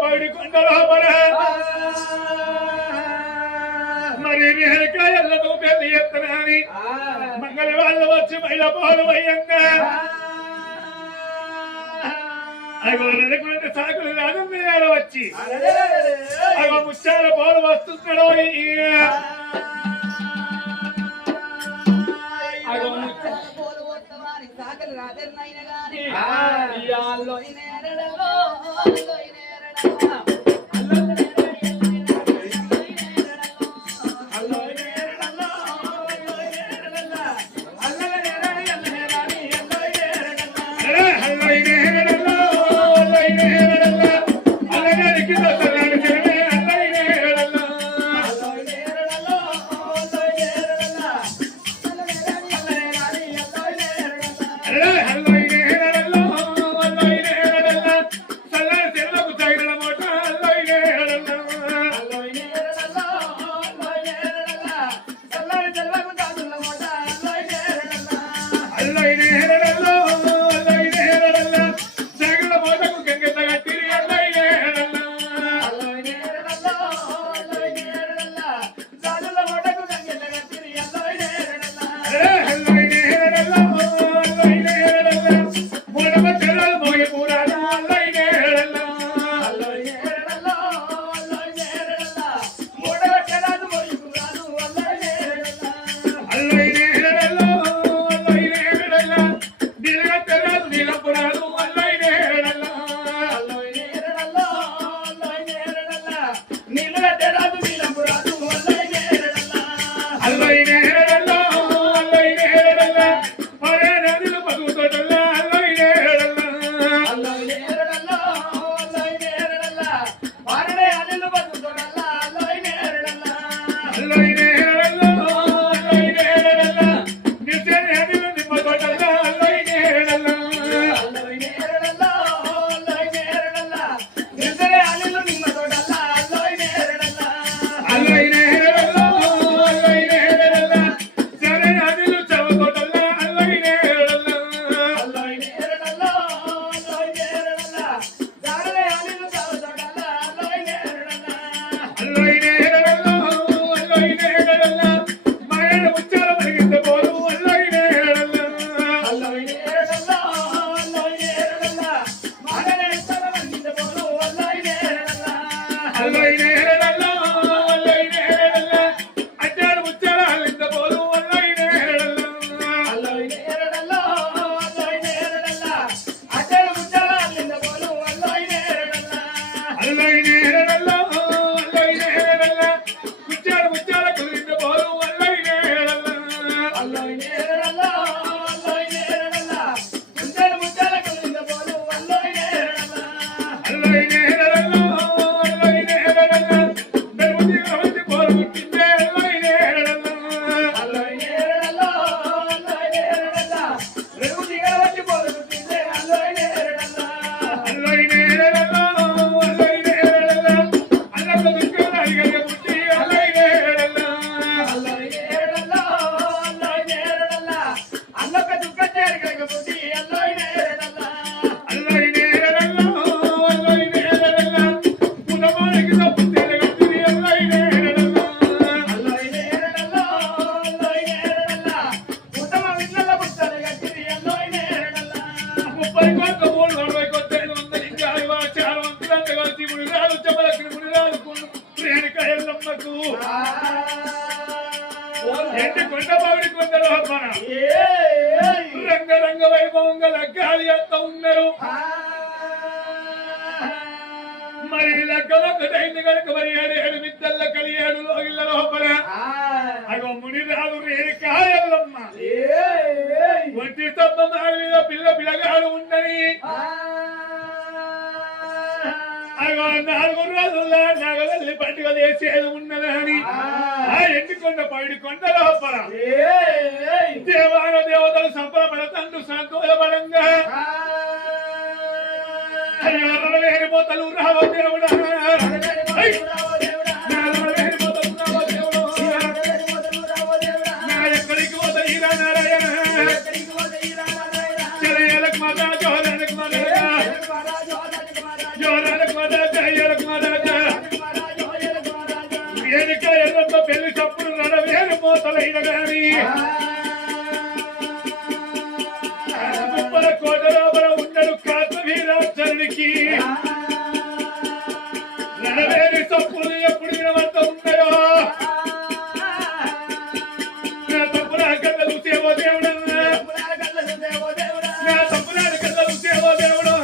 పైడి కొండ లోపల మరి రేణుకాయలతో పెళ్లి ఎత్తనాని మంగళ వాళ్ళు వచ్చి మహిళ పాలు వయ్యంగా సాకులు రాజు వచ్చి ముచ్చాల పాలు వస్తున్నాడు రంగరంగ వైభవంగా లగ్గాలి అంత ఉన్నారు. మరి లగ్గం ఒకటైంది కనుక మరి 7 మిద్దల్ల కలియాడు ఇళ్ళ లోపల అగో ముని రాదు రేణుకాయల్లమ్మ వచ్చి స్తంభం మీద పిల్ల పిల్లగాడు ఉండని అగో 4 రోజుల్లో నాగవల్లి పండుగ చేసేది ఉన్నదని ఆ ఎండికొండ పైడి కొండ లోపల దేవాన దేవతలు సంబరపడతండు సంతోషపడంగా పోతలు రావో దేవుడా ఎక్కడికి పోతా ఈరా నారాయణ జోరాలకు మాత జోరాలకు మాత రణవేదికి రణవేది తప్పులు ఎప్పుడు వినబడుతూ ఉన్నాయో నా తప్పుల కళ్ళలు సేవో దేవుడు నా తప్పుల కళ్ళలు సేవో దేవుడు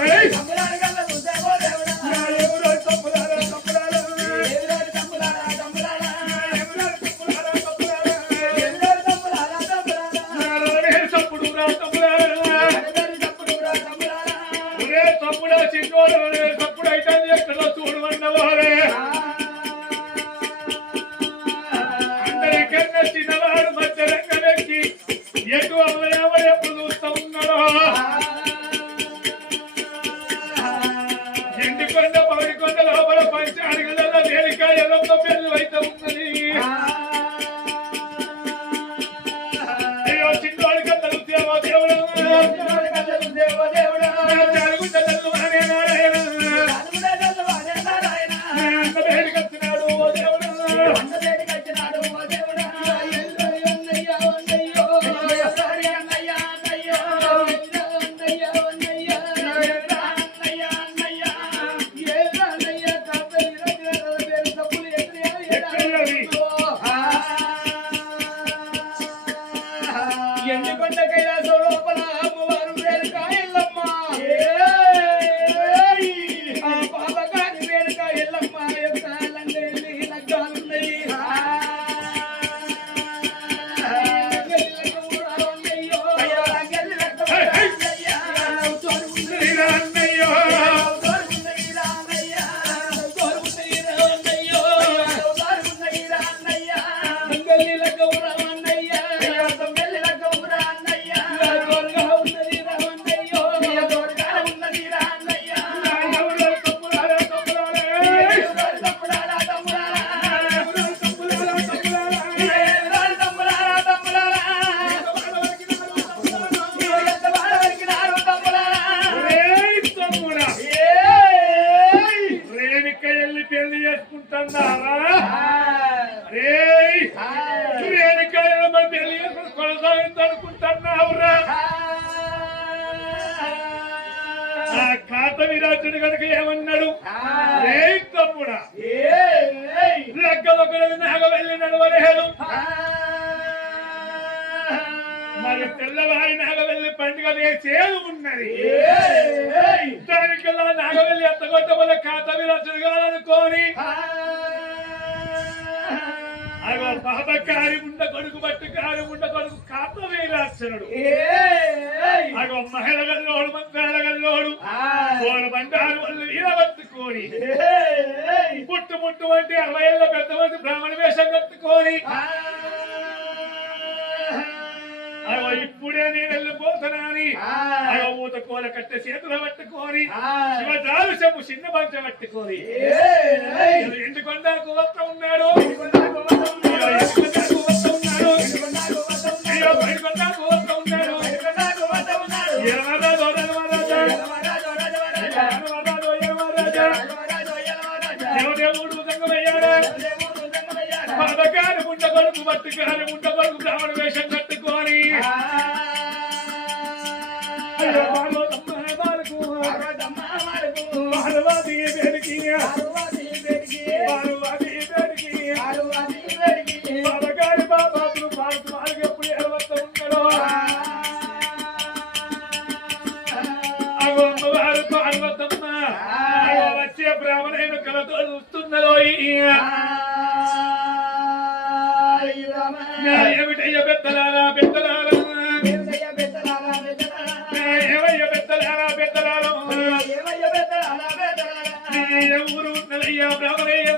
తప్పుడు అయితే ఎక్కడ చూడమన్నవారే అందరికన్నా చిన్నవాడు మధ్య రంగమెక్కి ఎటు అవయవ ఎప్పుడు చూస్తూ ఉన్నాడో ఎండికొండ పౌడికొండ లోపల పంచాడిగల వేదిక ఎదంలో పెళ్లి అయితే ఉన్నది అయ్యో చిన్నవాడి కథలు దేవో దేవుడు కాతవిరాజుడు కనుక ఏమన్నాడు తమ్ముడా లెక్కలొకరు నాగ వెళ్ళి నడవలేదు మరి తెల్లవారి నాగవెల్లి పండుగ చేదు ఉన్నది దానికల్లా నాగవెల్లి ఎత్తగొట్ట వల్ల కాతవిరాజుడు కాదనుకోని అగో పాపకారి ఉండ కొడుకు బట్టి కారి ఉండ కొడుకు కాతవీరాజనుడు అగో మహిళ గల్లోడు మంత్రాల గల్లోడు బండారు వాళ్ళు వీరబట్టుకోని పుట్టు వంటి 60 ఏళ్ళ పెద్ద మంది బ్రాహ్మణ వేషం కట్టుకోని అగో ఇప్పుడే నేను వెళ్ళిపోతున్నాని అగో ఊత కోల కట్టె చేతులు పట్టుకోని శివదాలు చెప్పు చిన్న పంచ పట్టుకోని ఎండుకొండకు వస్తా ఉన్నాడు పదకారి ముండ కొడుకు బట్టుకారి ముండ కొడుకు బ్రాహ్మణ వేషం కట్టుకోని పదకారి బాబాతులు పాడుతూ వాళ్ళకి ఎప్పుడు ఎడవస్తా ఉంటాడో అమ్మవారు పార్వతమ్మ వచ్చే బ్రాహ్మణ కలతో చూస్తున్నదో ఏమిటయ్య పెద్దలారా పెద్దలారా ఏమయ్య పెద్దలారా పెద్దలారా ఏ ఊరు ఉన్నదయ్యా బ్రాహ్మణయ్య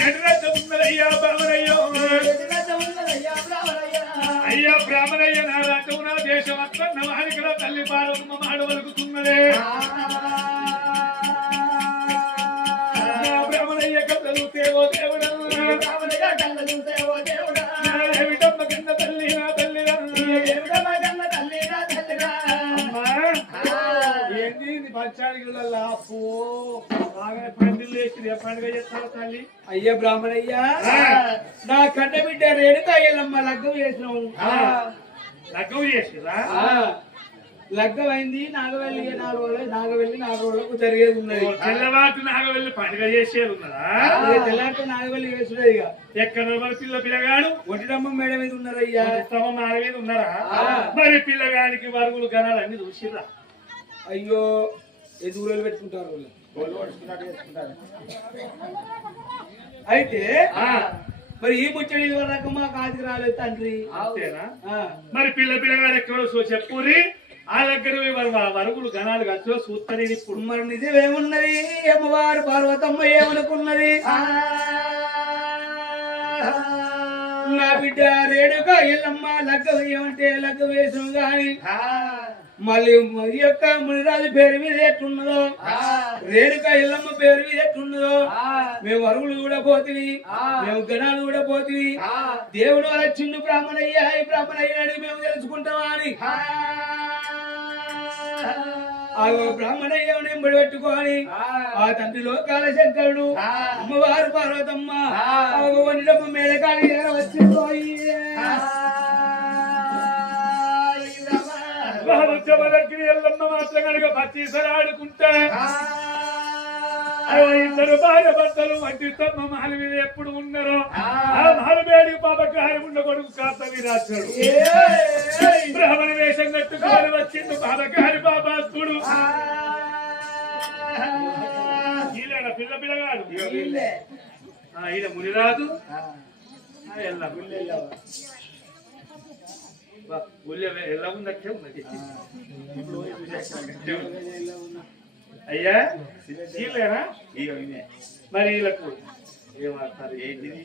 ఎడరద్ద ఉన్నదయ్యా బ్రాహ్మణయ్య అయ్యా బ్రాహ్మణయ్య నా రాజ్యం నా దేశం అక్కడ వారికల తల్లి పార్వతమ్మ మాడ వలుకుతున్నదే బ్రాహ్మణయ్య కథలు దేవో దేవుడు ఏమిటమ్మ కింద తల్లి నా తల్లి ఏంది పంచాడిగలల్లా అప్పు బాగా పండుగలు వేసి పండుగ చేస్తావు తల్లి అయ్యా బ్రాహ్మణయ్యా నా కన్న బిడ్డ రేణుక అయ్యలమ్మ లగ్గం చేసినావు లగ్గం చేసిరా లగ్గమైంది నాగవెల్లి 4 రోజులు, నాగవెల్లి 4 రోజులకు జరిగేది ఉన్నది. తెల్లవాటు నాగవెల్లి పండుగ చేసేది ఉన్నదా? తెల్లారితో నాగవెల్లి వేసుడే ఇక. ఎక్కడ మరి పిల్లగాడు ఒంటిడమ్మ మేడ మీద ఉన్నారయ్యా. మాల మీద ఉన్నారా? మరి పిల్లగానికి వరుగులు గణాలు అన్ని చూసిరా? అయ్యో ఎదుగులు పెట్టుకుంటారు వాళ్ళు. అయితే మరి ఈ ముచ్చడి వరకు మా కాదికి రాలేదు తండ్రి. అంతేనా? మరి పిల్లగాడు ఎక్కడో చెప్పురి ఆ దగ్గర వరుగులు గణాలు కలిసి చూస్తాను. ఇప్పుడు మరి నిజమేమున్నది? అమ్మవారు పార్వతమ్మ ఏమనుకున్నది? నా బిడ్డ రేణుక ఎల్లమ్మ లగ్గ వేయమంటే లగ్గ వేసం గాని మళ్ళీ మరి యొక్క మునిరాజు పేరు మీద ఎట్టున్నదో, రేణుక ఎల్లమ్మ పేరు మీద ఎట్టున్నదో, మేము అరుగులు కూడా పోతివి, మేము గణాలు కూడా పోతివి. దేవుడు అలా చిన్న బ్రాహ్మణయ్యా, ఈ బ్రాహ్మణయ్యాడు మేము తెలుసుకుంటామా అని ఆ బ్రాహ్మణయ్యను ఎంబడి పెట్టుకొని ఆ తండ్రి లోకాల శంకరుడు అమ్మవారు పార్వతమ్మ వండమ్మ మేడకాడి వచ్చిపోయి ఎల్లమ్మ మాత్రం కనుక పచ్చీసలాడుకుంటా ఇద్దరు భార్య భర్తలు వంటి స్తంభ మాల మీద ఎప్పుడు ఉన్నారో ఆ మాలబేడి పాపకారి ఉన్న కొడుకు కార్తవి రాశాడు. బ్రాహ్మణ వేషం కట్టుకొని వచ్చింది పాపకారి పాపాత్ముడు. పిల్లగాడు ఈయన మునిరాజు ఎలా ఉందంటే ఉన్నది. అయ్యా చీలేనా? మరి వీళ్ళకు ఏమంటారు? ఏంటిది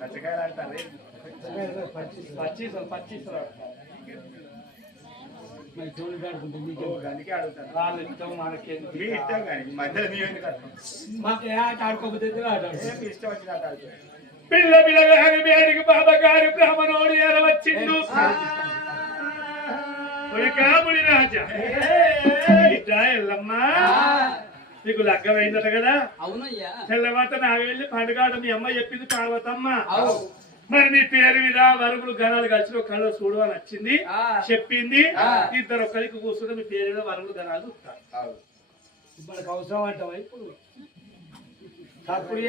పచ్చకాయలు అంటారు? పచ్చీసలు వాళ్ళు ఇష్టం మనకి పిల్లగారి మేడికి బాబగారి బ్రాహ్మణోడు ఎర వచ్చిండు. ముని రాజా ఎల్లమ్మా నీకు లగ్గమైందట కదా? అవునయ్యా. తెల్లవాత నాకు వెళ్ళి పండుగాడు మీ అమ్మ చెప్పింది పార్వతమ్మ. మరి నీ పేరు మీద వరుగులు గణాలు కలిసి కళ్ళు చూడు అని వచ్చింది, చెప్పింది. ఇద్దరు ఒక్కరికి కూర్చుంటే మీ పేరు మీద వరుగులు గణాలు చూస్తారు. మనకు అవసరం అంటావా ఇప్పుడు? అప్పుడు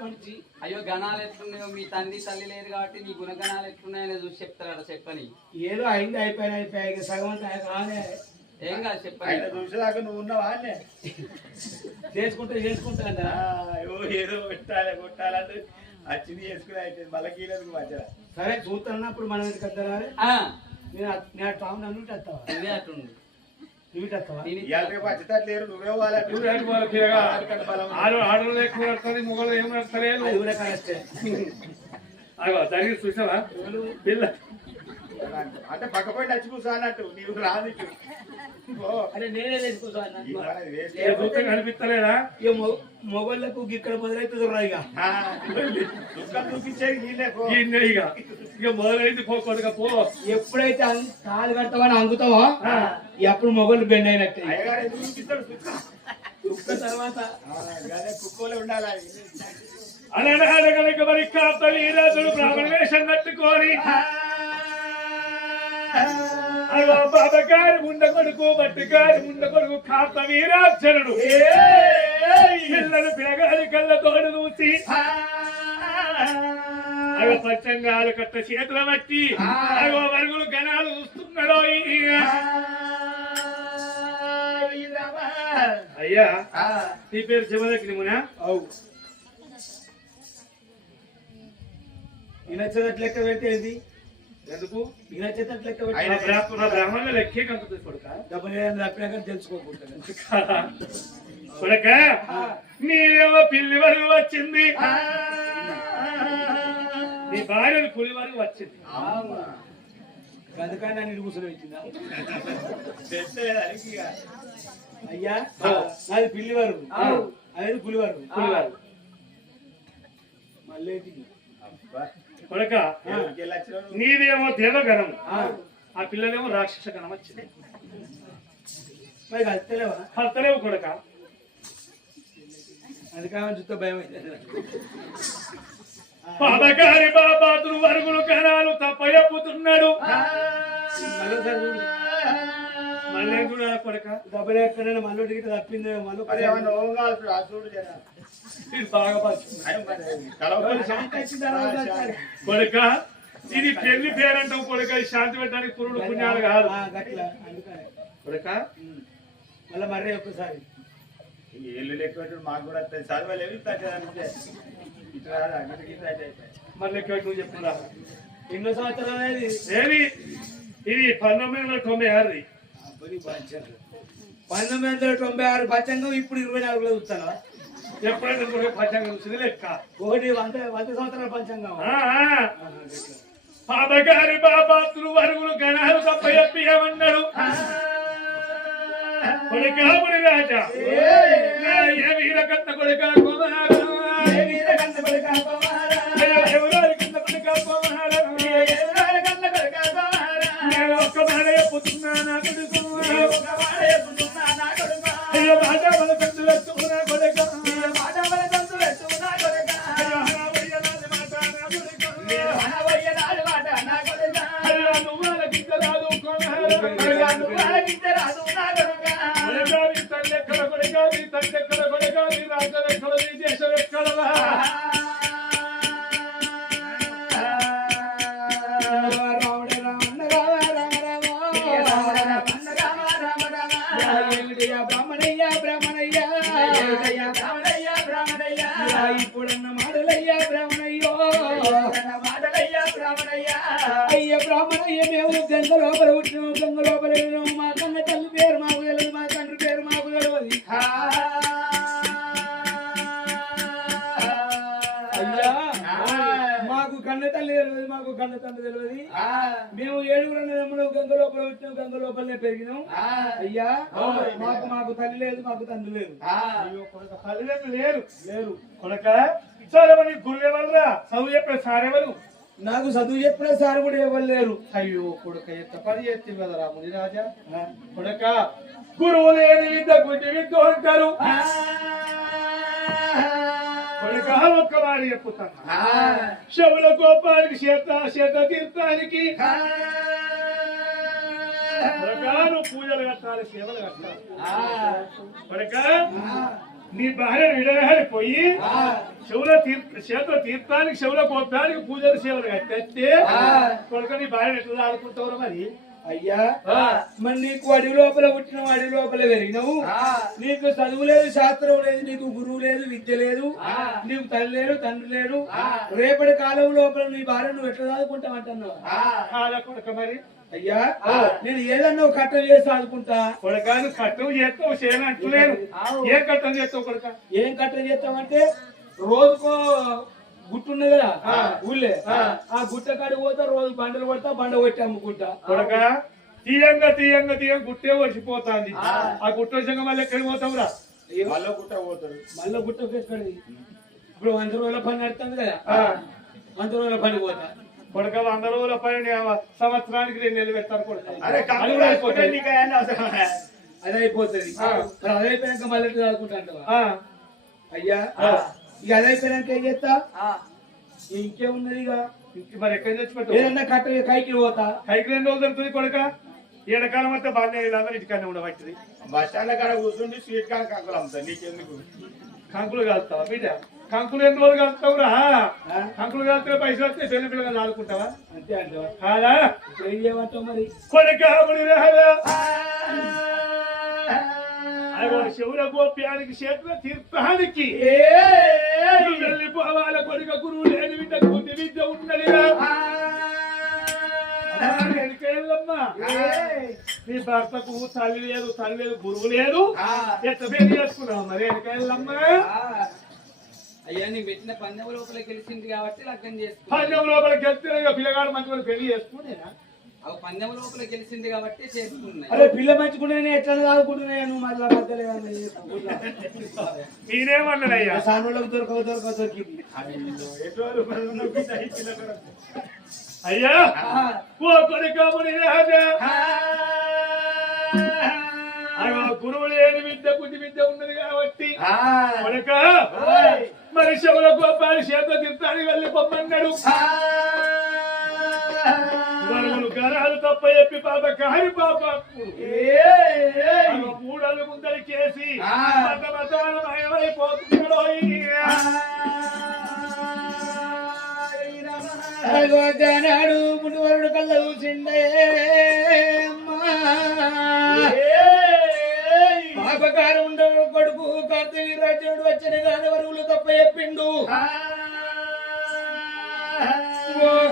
మంచి అయ్యో గణాలు ఎట్లున్నాయో మీ తండ్రి తల్లి లేదు కాబట్టి నీ గుణగణాలు ఎట్లున్నాయని చూసి చెప్తారట. చెప్పని ఏదో అయింది అయిపోయినా సగం కానే ఏం కాదు చెప్పండి. చూసేదాకా నువ్వు ఉన్నావా? చేసుకుంటా ఏదో కొట్టాలంటే వచ్చింది చేసుకుని అయితే మళ్ళీ కీలేదు మధ్య. సరే చూస్తున్నప్పుడు మనం ఎందుకు వద్దా? నేను టామ్ నన్ను వస్తావా? నువ్వే అట్లుండు. లేరు నువ్వే ఆడలు ఎక్కువ మొగలు ఏం నడతలేదు. జరిగి చూసావా పిల్ల అంటే పక్కపోయి నచ్చి కూర్చో అన్నట్టు నీవు రాదు. అరే నేనే కనిపిస్తలేదా? మొగళ్ళకు ఇక్కడ మొదలైతుంది చూపించేది ఇక మొదలైంది పో కొడుక పో. ఎప్పుడైతే కాలు కడతామని అంగుతావో ఎప్పుడు మొగలు బెండ్ అయినట్టు తర్వాత కుక్కోలే ఉండాలి. అలా కనుక మరి కార్తవీ రాజుడు బ్రాహ్మణ వేషం కట్టుకొని బాబగారి ముండ కొడుకు బట్టుగారి ముండ కొడుకు కార్తవీరాజనుడు పిల్లలు పిల్లగారి కళ్ళతోడు చూసి అగ పచ్చంగాలు కట్ట చేతుల బట్టి అగో వరుగులు గణాలు చూస్తున్నాడో. అయ్యా నీ పేరు శివదగ్ని మునా? ఈయనచ్చేటట్లు లెక్క పెట్టేది ఎందుకు? ఈయనచ్చేటట్లు లెక్క బ్రాహ్మణులు లెక్కే కంకుతుంది కొడుక. అప్పుడు తెలుసుకోకుండా కొడుక నీవేమో పిల్లి వరకు వచ్చింది, నీ భార్య పులి వరకు వచ్చింది. అందుకని నన్ను కూర్చొని వచ్చిందా? అయ్యా నాది పిల్లి వరకు, అనేది పులివారు. మళ్ళీ కొడక నీదేమో దేవగణం, ఆ పిల్లలేమో రాక్షస గణం వచ్చింది. మరి కలుస్తలేవా? కలుస్తలేవు కొడక. అందుకని చూస్తే భయం అయితే బాబాగారి బాబాతులు వరుగులు గణాలు తప్ప చెప్పుతున్నాడు. కొడక దెబ్బలు ఎక్కడైనా మళ్ళీ గిట్ట తప్పింది మళ్ళీ మరి ఏమన్నా ఓం కాదు ఆ చూడు జరా. ఇది బాగా పచ్చింది అయ్యో మరి కలవకొని కొడక ఇది పెళ్లి పేరంటాం కొడక ఇది శాంతి పెట్టడానికి పురుడు పుణ్యాలు కాదు గట్లా అందుకని కొడక మళ్ళీ మర్రే ఒక్కసారి ఏళ్ళు లెక్క మాకు కూడా చదవలేవి తగ్గదంటే ఇట్లా మరి లెక్క పెట్టి నువ్వు చెప్పురా ఎన్నో సంవత్సరాలు అనేది ఏది ఇది 1996 1996 పంచాంగం ఇప్పుడు 24లో చూస్తాను ఎప్పుడైతే కూడా పంచాంగం వచ్చింది లెక్క ఒకటి 100 సంవత్సరాల పంచాంగం పాపగారి బాబాతులు వరుగులు గణాలు తప్ప చెప్పి ఏమన్నాడు కొడుకాముడి రాజా ఏ వీరకట్ట కొడుక కుమార ఎవరారి కింద కొడుక కుమార నేను ఒక్క మాట చెప్పుతున్నా నా కొడుకు అయ్యో మాట మన కందు వెళ్తున్నా కొడుక అయ్యో నువ్వు వాళ్ళకి రాదు తల్లెక్కడ కొడుకాది తల్లెక్కడ కొడుకాది రాజ్యం ఎక్కడ నీ దేశం ఎక్కడలా ఇప్పుడన్న మాటలయ్యా బ్రాహ్మణయ్యో అయ్య బ్రాహ్మణయ్య మేము గంగ లోపల పుట్టినాము గంగ లోపల వెళ్ళినాము మా కన్న తల్లి పేరు మాకు తెలియదు మా తండ్రి పేరు మాకు తెలియదు అయ్యా మాకు కన్న తల్లి తెలియదు మాకు కన్న తండ్రి తెలియదు మేము 7 నెలలు గంగ లోపల పుట్టినాం గంగ లోపలనే పెరిగినాం అయ్యా మాకు తల్లి లేదు మాకు తండ్రి లేదు తల్లిదండ్రులు లేరు కొడక సరే మరి గురువు ఎవరురా చదువు చెప్పే సారెవరు నాకు చదువు చెప్పిన సార్ కూడా ఎవరు లేరు అయ్యో కొడుక ఎంత పని చేస్తే కదరా మునిరాజా కొడక గురువు లేని విద్య గుడ్డి విద్య అంటారు కొడక ఒక్క వారి చెప్పుతాను శవుల కోపానికి చేత తీర్థానికి కొడక పూజలు కట్టాలి సేవలు కట్టాలి కొడక నీ భార్య విడహారి పోయి చేతుల తీర్థానికి శవుల కోపానికి పూజలు సేవలు కట్టేస్తే కొడుక నీ భార్య ఎట్లా ఆడుకుంటావు మరి అయ్యా మరి నీకు అడవి లోపల పుట్టిన అడవి లోపల పెరిగినావు నీకు చదువు లేదు శాస్త్రం లేదు నీకు గురువు లేదు విద్య లేదు నీకు తల్లి లేడు తండ్రి లేడు రేపటి కాలం లోపల నీ భార్య నువ్వు ఎట్లా చదువుకుంటావు అంటున్నావు కొడుక మరి అయ్యా నేను ఏదన్నా కట్టం చేసి చదువుకుంటా కొడుక కట్టం చేస్తావు చేయనంటలేను ఏ కట్టం చేస్తావు కొడుక ఏం కట్టం చేస్తామంటే రోజుకో గుట్టున్నది కదా ఊళ్ళే ఆ గుట్ట కాడికి పోతా రోజు బండలు కొడతా బండ కొట్టి అమ్ముకుంటా కొడక తీయంగా గుట్టే వచ్చిపోతాంది ఆ గుట్ట వచ్చాక మళ్ళీ ఎక్కడికి పోతావురా మళ్ళీ గుట్ట పోతాడు మళ్ళీ గుట్టకు ఎక్కడిది ఇప్పుడు 100 రోజుల పని నడుతుంది కదా 100 రోజుల పని పోతా కొడక 100 రోజుల పని సంవత్సరానికి 2 నెలలు పెడతారు కొడక అది అయిపోతుంది మరి అది అయిపోయాక మళ్ళీ చదువుకుంటా అయ్యా ఇక అది అయిపోయాక ఏం చేస్తా ఇంకేమున్నది ఇక మరి ఎక్కడ తెచ్చిపెట్టు ఏదన్నా కట్ట కైకి పోతా కైకి 2 రోజులు దొరుకుతుంది కొడక ఏడకాలం అంతా బాగానే వీళ్ళందరూ ఇంటికానే ఉండబట్టింది బస్ స్టాండ్ కాడ కూర్చుండి స్వీట్ కాడ కంకులు అమ్ముతాను నీకెందుకు కంకులు కాలుతావా బిడ్డ కంకులు 2 రోజులు కాలుతావురా కంకులు కాలితే పైసలు వస్తే చిన్న పిల్లగా ఆడుకుంటావా అంతే అంటావా కాదా ఏం చేయమంటావు మరి కొడక శివుల గోప్యానికి చేతుల తీర్థానికి వెళ్ళిపోవాల కొడుక గురువు లేని విద్య గుడ్డి విద్య ఉన్నదిగా ఎనకేళ్ళమ్మా నీ భర్తకు తల్లి లేదు గురువు లేదు ఎట్ట పెళ్లి చేసుకున్నావు మరి ఎనకేళ్ళమ్మా అయ్యా నీ పెట్టిన పందెం లోపల గెలిచింది కాబట్టి లగ్నం చేసుకున్నా పందెం లోపల గెలిస్తే పిల్లగాడు మంచి పెళ్లి చేసుకునేనా పందెం లోపల గెలిచింది కాబట్టి చేసుకున్నాయి అరే పిల్ల మంచుకునే ఎట్లా చదువుకుంటున్నాయా నువ్వు మళ్ళీ నేనేమన్నానయ్యా సానులకు దొరికింది అయ్యా ఓ కొడుకముని రాజా గురువు లేని విద్య బుద్ధి విద్య ఉన్నది కాబట్టి కొడుక మరి శవుల గోపాలి చేత తీర్థానికి వెళ్ళి పొమ్మన్నాడు వరుగులు గరాలు తప్ప చెప్పి పాప కాని పాప మూడలు ముందరి చేసి మతమతమయమైపోతున్నాడు నాడు ముడివరుడు కళ్ళ చూసిండే పాపకారం ఉండడు కొడుకు కార్తీక రాజ్యుడు వచ్చిన కాని వరువులు తప్ప చెప్పిండు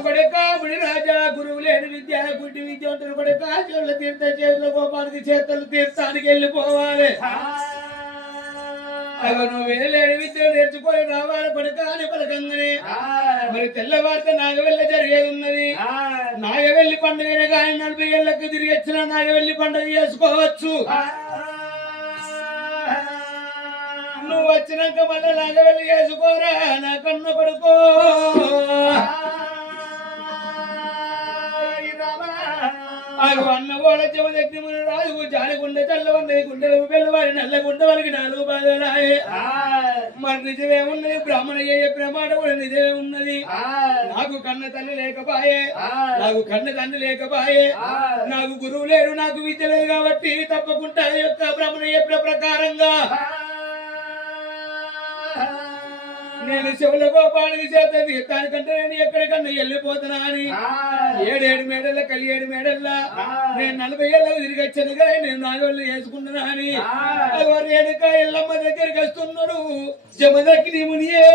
కొడుక ముడి రాజా గురువు లేని విద్య గుడ్డి విద్య ఉంటారు కొడుక చెవుల తీర్థ చేతుల గోపానికి చేతులు తీర్థానికి వెళ్ళిపోవాలి నువ్వు లేని విద్య నేర్చుకొని రావాలి కొడుక అని పలకంగానే మరి తెల్లవారితే నాగవెల్లి జరిగేది ఉన్నది నాగవెల్లి పండుగ కానీ 40 ఏళ్ళకి తిరిగి వచ్చిన నాగవెల్లి పండుగ చేసుకోవచ్చు నువ్వు వచ్చినాక మళ్ళీ నాగవెల్లి చేసుకోరా నా కన్న కొడుకో అన్న వాళ్ళ చెవదగ్ని ముని రాజు జాలిగుండె తెల్లవన్నది గుండెలు పిల్లవారి నల్లగుండె వాళ్ళకి 4 భాగాలాయే మరి నిజమే ఉన్నది బ్రాహ్మణ అయ్యే ప్రమాణ కూడా నిజమే ఉన్నది నాకు కన్న తల్లి లేకపాయే నాకు కన్న తండ్రి లేకపాయే నాకు గురువు లేడు నాకు విద్య లేదు కాబట్టి తప్పకుండా యొక్క బ్రాహ్మణ అయ్యే ప్రకారంగా నేను శివుల గోపానికి చేత తీర్థానికంటే నేను ఎక్కడికన్నా వెళ్ళిపోతున్నా అని 7 మేడల 7 మేడల్లా నేను 40 ఏళ్ళకు తిరిగి వచ్చాను కానీ నేను నాగవల్లి వేసుకుంటున్నా అని రేణుక ఎల్లమ్మ దగ్గరికి వస్తున్నాడు జమదగ్ని మునియే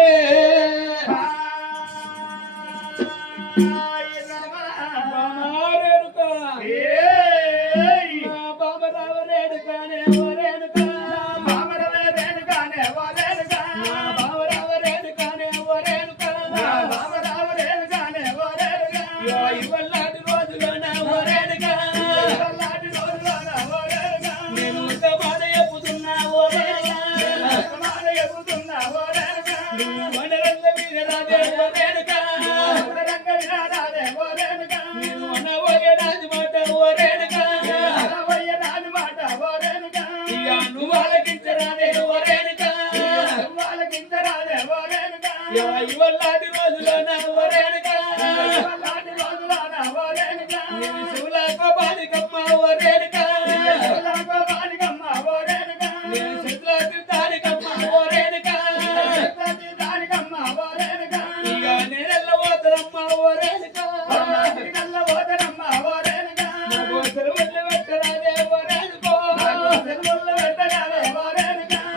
రేణుక బాబరావ రేణుకానే ఇవల్లాంటి రోజులో నా ఓరేడుగా నేను ఒక మాట చెప్పుతున్నా ఓరేడుగా నువ్వు వనరంగ మీద రాదే ఓరేడుగా నేను అనబోయే రాజు మాట ఓరేడుగా ఇక నువ్వు ఆలకించరాదే ఓరేడుగా ఇవల్లాంటి రోజులో నా ఓరేడుగా శివులాకో బాలికమ్మ ఓరేడుగా శివులాకి తారికమ్మ ఓరేడుగా ఇక నేనెల్ల పోతనమ్మ ఓరేడుగా సెలవులు పెట్టరాదే ఓరేడుకో జీవనాలు పెట్టరాదే ఓరేడుగా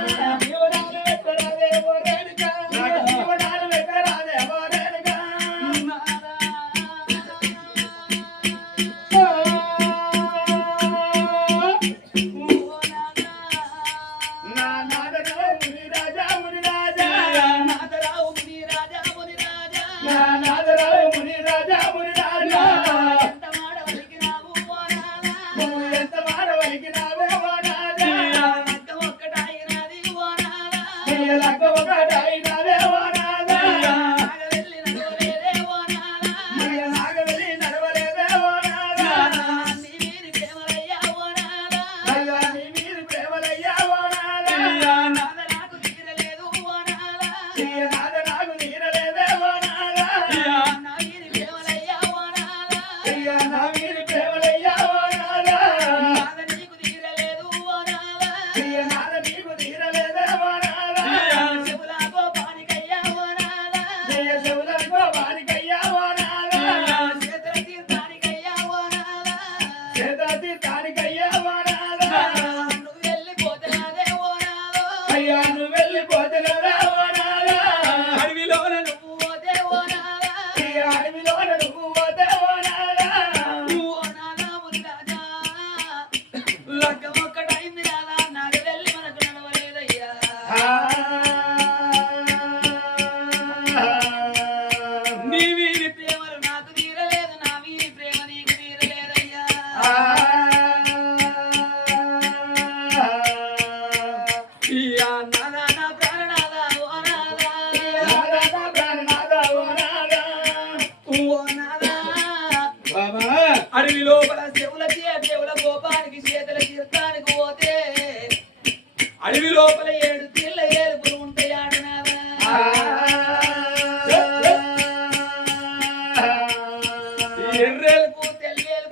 అడవి లోపల దేవుల గోపానికి చేతుల తీర్థానికి పోతే అడవి లోపల 7 తీళ్ళ ఏలుపులు ఉంటాయి ఆడనారా ఎర్రేలకు తెల్లేలు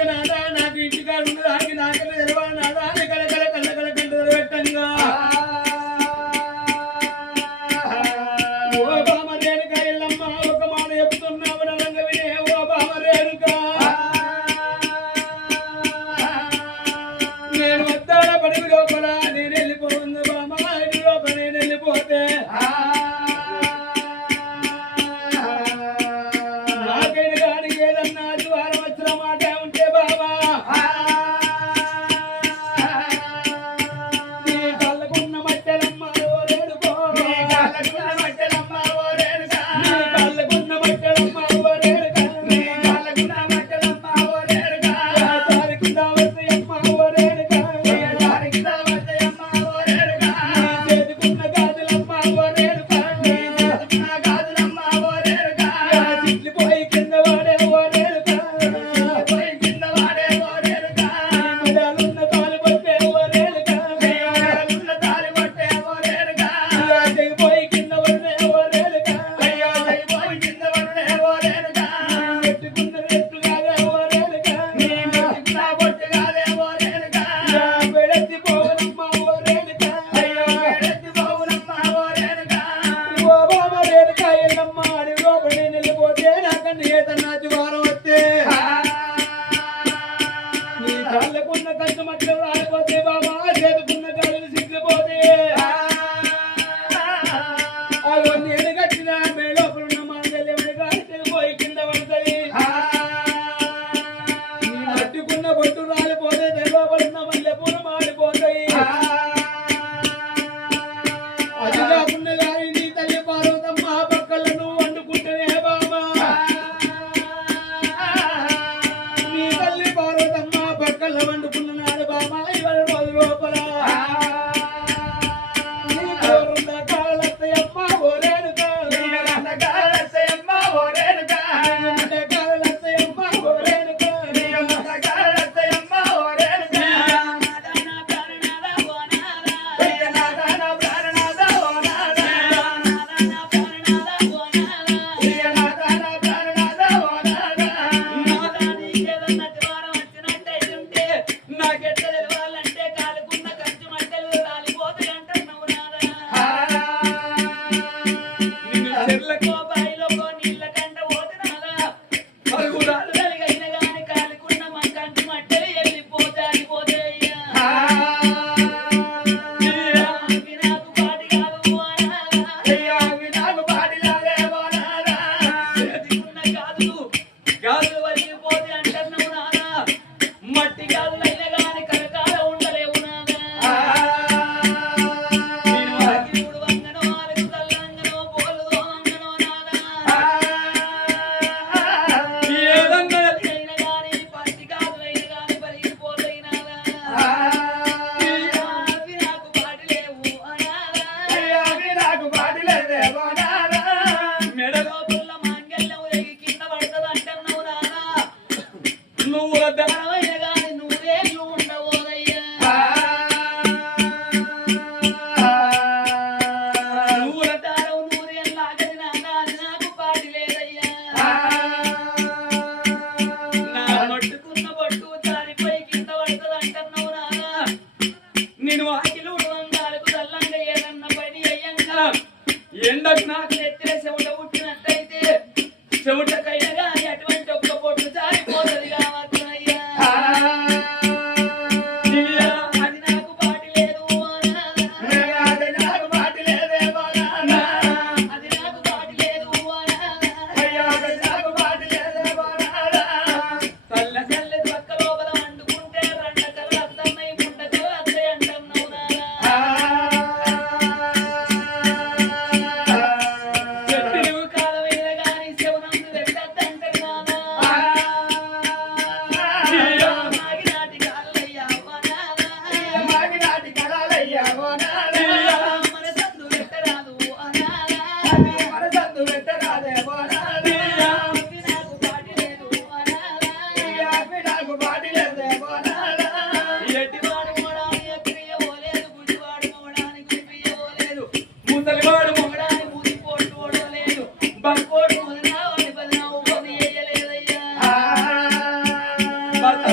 ఇక నాదా నాకు ఇంటికాడు ఉన్నదానికి నాకన్నా తెలవాలి నాదా అని కలకల కళ్ళకల కంటలు పెట్టంగా ఓ బామ రేణుక ఎల్లమ్మ ఒక మాట చెప్తున్నావు నలంగ వినే ఓ బామ రేణుక నేను వద్దాడ పడుగు లోపల నేను వెళ్ళిపోతుంది బామ ఇంటి లోపల నేను వెళ్ళిపోతే నాకైనా కానీ ఏదన్నా ద్వారం వచ్చిన మాట ఉంటే బాబా నీ కళ్ళకున్న మట్టెలమ్మ ఓ రేణుకో నీ కళ్ళకున్న మట్టెలమ్మ ఓ రేణుక నీ కళ్ళకున్న మట్టెలమ్మ ఓ రేణుక నీ కళ్ళకున్న మట్టెలమ్మ ఓ రేణుక దారి కింద వస్తయమ్మ ఓ రేణుక దారి కింద వస్తయమ్మ ఓ రేణుక నీ చేతుకున్న గాజులమ్మ ఓ రేణుక నీ చేతుకున్న గాజులమ్మ ఓ రేణుక చిట్లు పోయి కింద వాడే ఓ రేణుక పోయి కింద వాడే ఓ రేణుక మెడలున్న తాలి పట్టే ఓ రేణుక మెడలున్న తాలి పట్టే ఓ రేణుక తెగిపోయి కింద పడే ఓ రేణుక అయ్యో తెగిపోయి కింద పడే ఓ రేణుక పెట్టుకున్న రెట్టు కాదే ఓ రేణుక నీ పెట్టుకున్న బొట్టు కాదే ఓ రేణుక పెడెత్తి పోవునమ్మ ఓ రేణుక అయ్యో పెడెత్తి పోవునమ్మ ఓ రేణుక ఓ బాబా రేణుక ఎల్లమ్మ అడవి లోపల నేను వెళ్ళిపోతే నాకన్నా ఏదన్నా ద్వారం వస్తే నీ కాళ్ళకున్న కంచు మట్టలు రాలిపోతే బాబా చేతుకున్న కాళ్ళు సిగ్గిపోతే అవి నేను కట్టిన మే లోపల ఉన్న మాంగళ్యమని కాదు తెగిపోయి కింద పడుతుంది నీ కట్టుకున్న బొట్టు రాలిపోతే లోపల ఉన్న మల్లెపూలు మాడిపోతాయి అది కాకుండా కానీ నీ తల్లి పార్వతమ్మ పక్కల నువ్వు వండుకుంటేనే బాబా నీ తల్లి పార్వతమ్మ పక్కల వండుకున్న నాడు బాబా ఇవాళ రోజు లోపల నీ కోరున్న కాళ్ళత్తయ్యమ్మ ఓ రేణుక నీ కోరున్న కాళ్ళత్తయ్యమ్మ ఓ రేణుక నీ కాళ్ళత్తయ్యమ్మ ఓ రేణుక నీ కాళ్ళత్తయ్యమ్మ ఓ రేణుక మట్టి గాజులు అయినా గాని కరకాల ఉండలేవు నాదా నేను అగిరుడు వంగనో అలుగు తల్లంగనో పోలుదో అంగనో నాదా ఏదంగా అయినా గాని పట్టి గాజులైనా గాని పరిగిపోతాయి నాదా అవి నాకు బాటి లేవు అనాదా అవి నాకు బాటి లేవు అనాదా మెడలో పుల్ల మాంగల్యం ఎగి కింద పడుతుంది అంటున్నావు నాదా నువ్వు దానమైన గాని నువ్వేళ్ళు ఉండవోదయ్యా నువ్వు దానవు నూరేళ్ళాగది నాదా అది నాకు పాటి లేదయ్యా నా నొట్టుకున్న బొట్టు జారిపోయి కింద పడుతుంది అంటున్నావు నాదా నేను ఆకిలు వంగాలకు తల్లంగా ఏదన్న పని అయ్యంగా ఎండకు నాకు నెత్తిన చెవుట పుట్టినట్టయితే చెవుటకైనా గాని అటువంటి ఒక్క బొట్టు జారిపోతుంది కావచ్చునయ్యా అది నాకు పాటి లేదు అది నాకు పాటి లేదేమో అది నాకు పాటి లేదు అది నాకు పాటి లేదేమో కళ్ళ కళ్ళది పక్క లోపల వండుకుంటే రెండు కళ్ళు అత్తన్నాయి ముండ కళ్ళు అత్తయ్య అంటున్నావు చెట్టు కాలమైన గాని శివనందు పెట్టద్దంటే నాదా మాగినాటి కాళ్ళయ్యా మాగినాటి కాళ్ళయ్యా మన సందు పెట్టరాదు మన సందు పెట్టరాదే నాకు పాటి లేదు నాకు పాటి లేదే ఎట్టివాడు మోడానికి ఎక్కియవోలేదు గుడివాడు మోడానికి గుడియవోలేదు ముసలివాడు మోడానికి ముది పోటు ఓడలేదు బంకోడు మొదలావని బదనావు పని చేయలేదయ్యా భర్త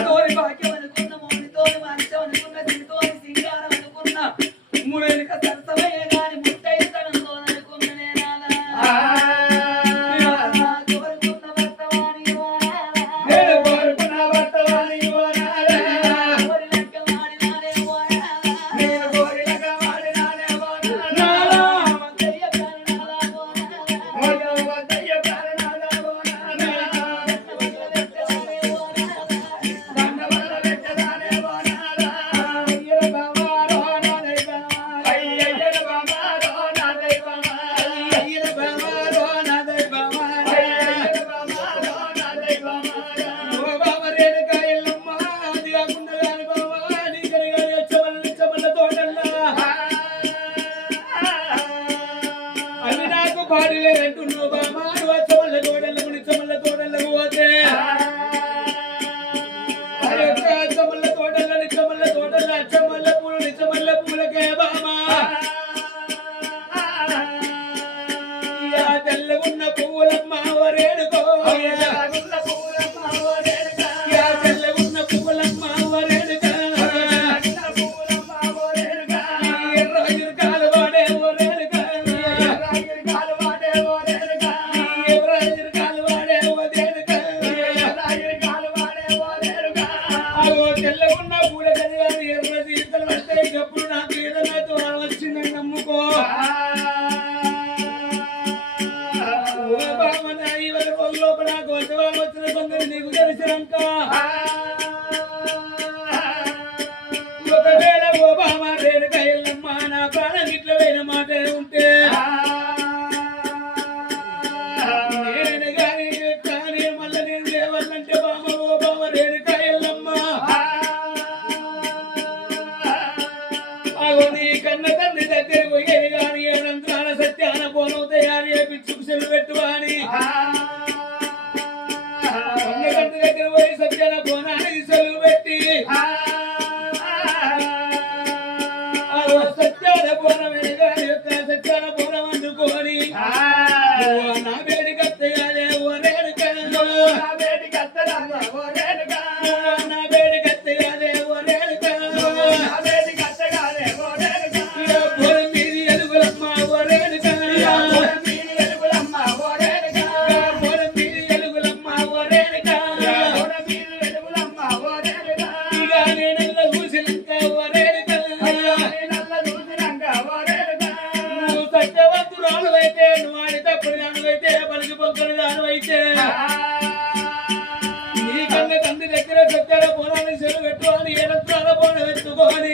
సెలవు పెట్టుకొని ఎడత్రాల పోన పెట్టుకొని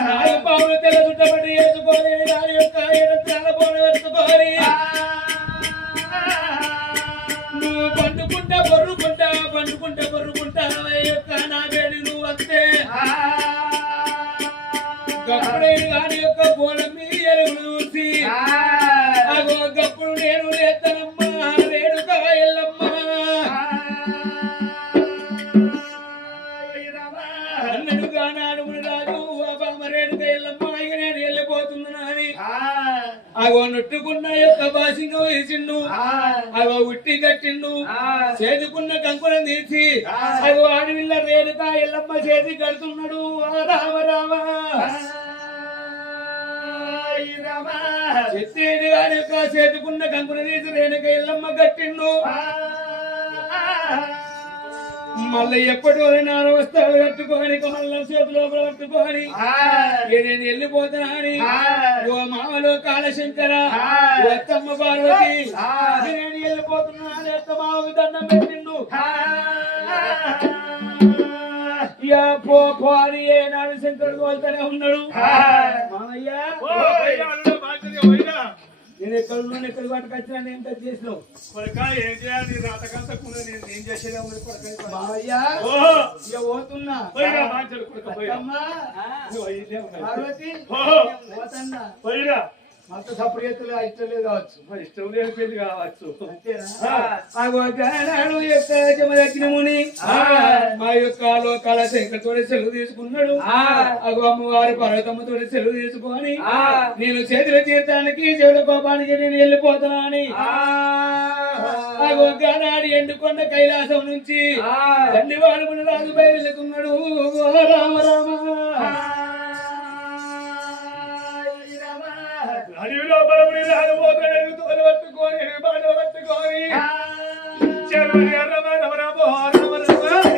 నాలుగు పావులు తెల్ల చుట్టబడి వేసుకొని దాని యొక్క ఎడత్రాల పోన పెట్టుకొని నువ్వు పండుకుంటా బొర్రుకుంటా యొక్క నా వేడి నువ్వు వస్తే గప్పుడైన వాడి యొక్క బోలం మీద ఎరువులు చూసి అగో గప్పుడు నేను లేతనమ్మా రేణుకా ఎల్లమ్మ అన్నడుగా నాడుగుడు రాజు బామ రేణుకా ఎల్లమ్మ ఇక నేను వెళ్ళిపోతున్నాను అని అగో నొట్టుకున్న యొక్క బాసింగు వేసిండు అగో ఉట్టి కట్టిండు చేదుకున్న కంకులను తీసి అగో ఆడవిల్ల రేణుకా ఎల్లమ్మ చేతి కడుతున్నాడు రామ రామ చెత్తేది గారి యొక్క చేతుకున్న కంకున తీసి రేణుక ఎల్లమ్మ కట్టిండు మళ్ళీ ఎప్పటి వరకు నాన్న వస్త్రాలు కట్టుకొని మళ్ళీ చేతులో పట్టుకొని నేను వెళ్ళిపోతున్నా అని ఓ మామలో కాళశంకర అత్తమ్మ పార్వతి నేను వెళ్ళిపోతున్నా అని అత్త మామకు దండం పెట్టిండు పో అని ఏనాడు శంకరుడు వెళ్తానే ఉన్నాడు మామయ్య నేను ఎక్కడున్నాను ఎక్కడికి పట్టుకొచ్చినా నేను టచ్ చేసినావు ఏం చేయాలి రాతకంతా కూడా నేను ఏం చేసేదా మామయ్య ఇక పోతున్నా పార్వతి పోతున్నా అంత సప్పుడు చేతులు ఇష్టం లేదు కావచ్చు మరి ఇష్టం లేని పెళ్లి కావచ్చు ముని మా యొక్క లోకాల శంకరతో సెలవు తీసుకున్నాడు అగో అమ్మవారి పర్వతమ్మతో సెలవు తీసుకొని నేను చేతుల తీర్థానికి చెవుల కోపానికి నేను వెళ్ళిపోతున్నా అని అగో గానాడి ఎండుకొండ కైలాసం నుంచి తండ్రివాడు ముని రాజు బయలుకున్నాడు రామ రామ అడవిలో బలముని రాకపోతాడు తోలు పట్టుకొని బాట పట్టుకొని చెరువు రమ రమ రమ రమ రమ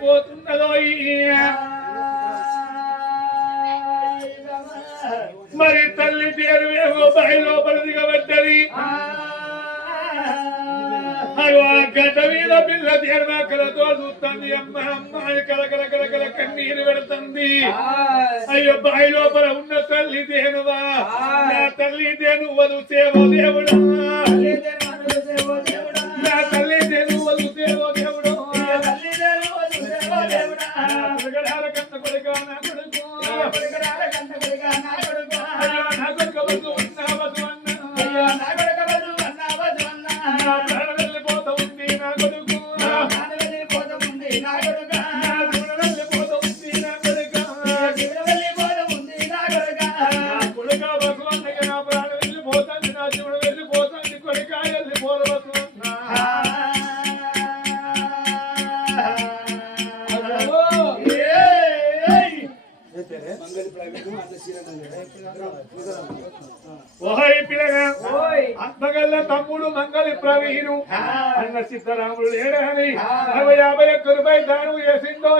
అయిపోతున్నదో మరి తల్లి తేరువేమో బాయి లోపల దిగబడ్డది గడ్డ మీద పిల్ల తేరువాకలతో చూస్తుంది అమ్మ అమ్మాయి కలకల కలకల కన్నీరు పెడుతుంది అయ్యో బాయి లోపల ఉన్న తల్లి తేనువా నా తల్లి తేను వదుసేవో దేవుడా నా తల్లి తేను వదుసేవో దేవుడు కన్న కొడుక నా కొడుకు అయ్యో నా కొడుక వద్దు ఉన్నా వద్దు అన్నా ప్రాణం వెళ్ళిపోతా ఉంది నా కొడుకు వెళ్ళిపోతా ఉంది నా కొడుక కొడుక బసవన్నగా నా ప్రాణం వెళ్ళిపోతుంది నా జీవుడు వెళ్ళిపోతుంది కొడుక వెళ్ళిపోల బసవన్న అత్తగల్ల తమ్ముడు మంగళి ప్రవీణు అన్న సిద్ధరాముడు లేడని 50 రూపాయలు దానం చేసిందో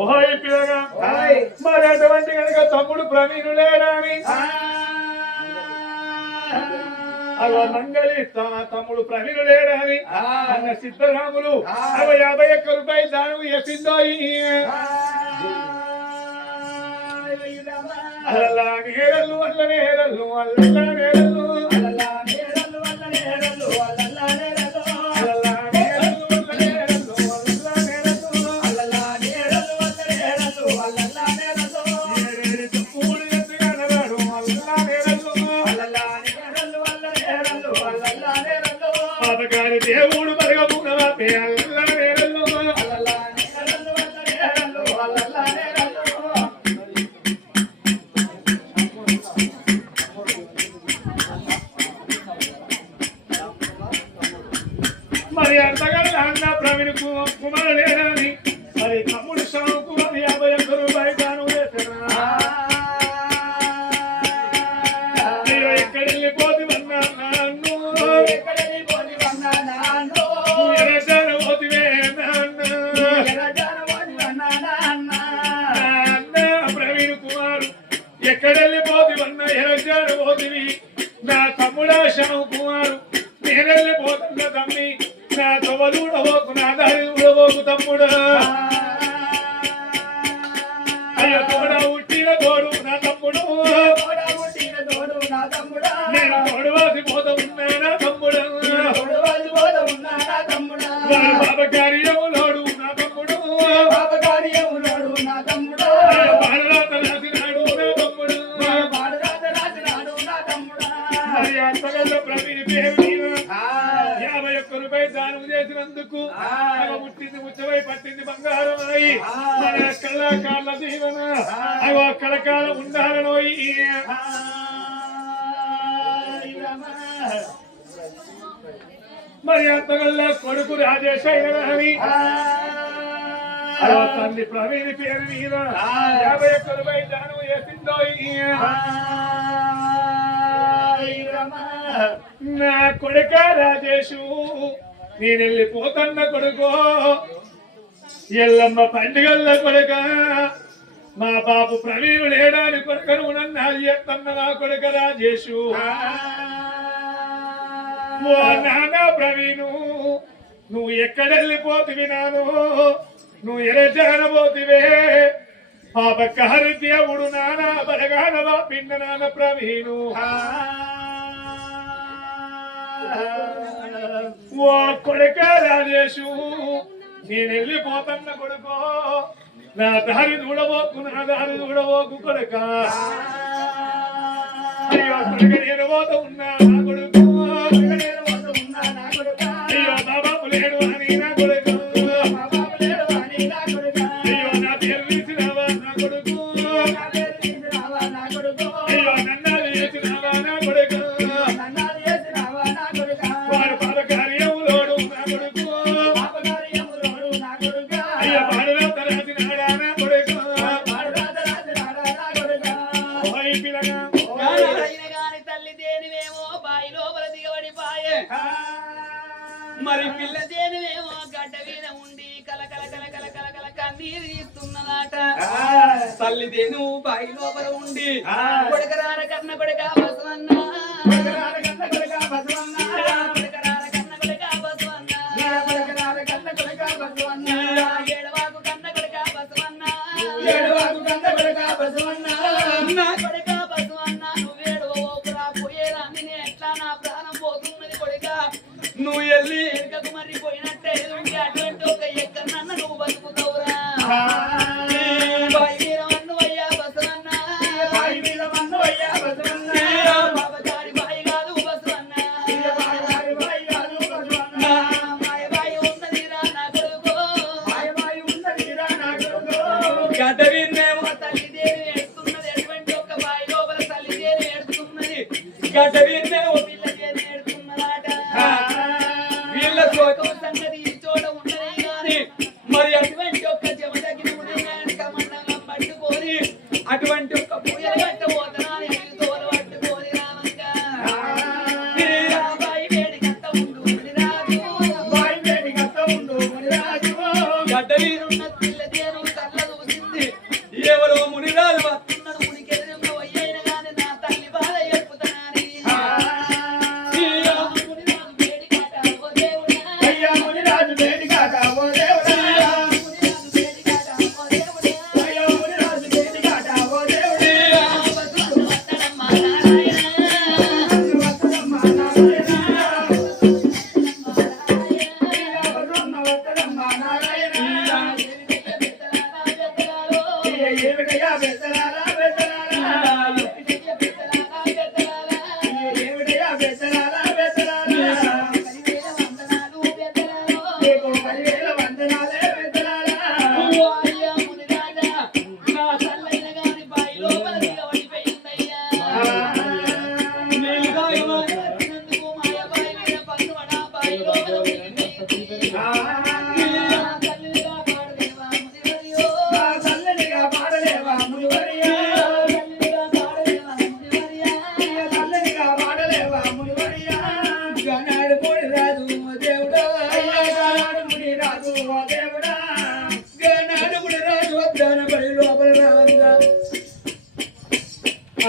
ఓహోయ్ పిల్లగా మరి అటువంటి కనుక తమ్ముడు ప్రవీణు లేడని అలా మంగళి తమ్ముడు ప్రవీణు లేడని అన్న సిద్ధరాములు 51 రూపాయలు దానం చేసిందో అలా నేరలు అల్ల నేరలు అల్ల నేరలు దేవుడు మరగమున మరి అంతగా అన్న ప్రవీణ్ కుమార్ లేడని మరి తమ్ముడు శ్యాముకు 51 రూపాయలు దానం చేశారు ఎక్కడ వెళ్ళిపోతే నన్ను ప్రవీణ్ కుమార్ ఎక్కడెళ్ళిపోతివన్నా ఎరజాడబోతివి నా తమ్ముడా శ్యాము కుమారు నేనెళ్ళిపోతున్నా తమ్మి నా తొవలుడబోకు నా దారి ఉడబోకు తమ్ముడా అయ్యో తోడ ఉట్టిన తోడు నా తమ్ముడు నేను తోడువాసి పోత ఉన్నా నా తమ్ముడా బాబా కార్యములోడు నా తమ్ముడు బాలరాత రాసినాడు నా తమ్ముడు మరి అంతగల్ల ప్రవీణ్ పేరు 51 రూపాయలు దానం చేసినందుకు పుట్టింది ముచ్చవై పట్టింది బంగారం అయి మన కళాకారుల దీవెన అవి కళకాలం ఉండాలనోయి మరి అంతగల్ల కొడుకు రాజేష్ అయినని తల్లి ప్రవీణ్ పేరు మీద 51 రూపాయలు దానం చేసిందో నా కొడుక రాజేషు నేనెళ్ళిపోతన్న కొడుకో ఎల్లమ్మ పండుగల్ల కొడుక మా బాబు ప్రవీణు లేడాని కొడుకను నన్ను చెప్తన్న నా కొడుక రాజేషు ఓ నానా ప్రవీణు నువ్వు ఎక్కడెళ్ళిపోతివి నాను నువ్వు ఎరజానబోతివే పాప కహరి దేవుడు నానా బలగానవా పిండ నాన్న ప్రవీణు ఓ కొడుక రాజేషు నేనెళ్ళిపోతన్న కొడుకో నా దారి చూడబోకు నా దారి చూడబోకు కొడుక అయ్యో కొడుక నేను పోత ఉన్నా నా కొడుకు అయ్యో నా బాబు లేడు అని నా కొడుకు అయ్యో నా పేరు తీసినావా నా కొడుకు అయ్యో నన్నాలు చేసినావా నా కొడుకు వాడు పాప కార్యములోడు నా కొడుకు అయ్యో పాడురాత రాసినాడా నా కొడుకు ఓయ్ పిల్లగా అయిన గాని తల్లి దేనివేమో బాయి లోపల దిగబడిపాయే మరి పిల్ల దేనివేమో గడ్డ మీద ఉండి కలకల కలకల కలకల కన్నీరు తీస్తున్నదాట తల్లి దేను బాయి లోపల ఉండి కొడకరార కన్న కొడక బసవన్నా కొడకరార కన్న కొడక బసవన్నా కొడకరార కన్న కొడక బసవన్నా కొడకరార కన్న కొడక బసవన్నా ఏడవాకు కన్న కొడక బసవన్నా ఏడవాకు కన్న కొడక బసవన్నా నా కొడక బసవన్నా నువ్వేడవోపురా పోయేదాన్ని నేను ఎట్లా నా ప్రాణం పోతున్నది కొడక నువ్వు వెళ్ళి ఎక్కకు మరి పోయినట్టే ఉండి అటువంటి ఒక ఎక్కడన్నా నువ్వు బతుకుతావురా బాయి మీద మన్నువయ్యా బసవన్నా బాయి మీద మన్నువయ్యా బసవన్నా బాబదారి బాయి కాదు బసవన్నా బాబదారి బాయి కాదు బసవన్నా మాయ బాయి ఉన్నదిరా నా కొడుకు మాయ బాయి ఉన్నదిరా నా కొడుకు గడ్డ విన్నేమో తల్లి దేవి ఏడుస్తున్నది అటువంటి ఒక బాయి లోపల తల్లి దేవి ఏడుస్తున్నది గడ్డ విన్నేమో పిల్ల దేవి ఏడుస్తున్నదాట వీళ్ళ చోట సంగతి ఈ చోట ఉన్నది గాని మరి అటువంటి ఒక్క చెమటకి కమండంగా పట్టుకొని అటువంటి ఒక్క పూజలు కట్టబోతున్నాను తోలు పట్టుకొని రామంగా బాయి వేడి కట్ట ఉండు రాజు బాయి వేడి కట్ట ఉండు రాజు గడ్డ వీరున్న పిల్ల దేను కళ్ళ చూసింది ఎవరో మునిరాజు వస్తున్నాడు మునికెళ్ళిన వయ్యైన గాని నా తల్లి బాధ చెప్పుతానని మునిరాజు వేడి కాట ఓ దేవుడా అయ్యా మునిరాజు వేడి కాట ఓ దేవుడా మునిరాజు వేడి కాట ఓ దేవుడా అయ్యా మునిరాజు వేడి కాట ఓ దేవుడా బతుకు వత్తడమ్మ నారాయణ వత్తడమ్మ నారాయణ వత్తడమ్మ నారాయణ ఏమిటయ్యా బెత్తలారా బెత్తలారా ఏమిటయ్యా బెత్తలారా బెత్తలారా నీకు 10,000 వందనాలే బెత్తలారా అయ్యా మునిరాజా నా తల్లైన గాని బాయి లోపల దిగబడిపోయిందయ్యా నీళ్ళు తాగినందుకు మాయ బాయి మీద పన్నువడా బాయి లోపల దిగిపోయింది తల్లిగా పాడదేవా మునివర్యో తల్లిగా పాడలేవా మునివర్యా తల్లిగా పాడలేవా మునివర్యా తల్లిగా పాడలేవా మునివర్యా గనాడు మునిరాజు ఓ దేవుడా అయ్యా గనాడు మునిరాజు ఓ దేవుడా గనాడు మునిరాజు అద్దాన బడి లోపల రావంగా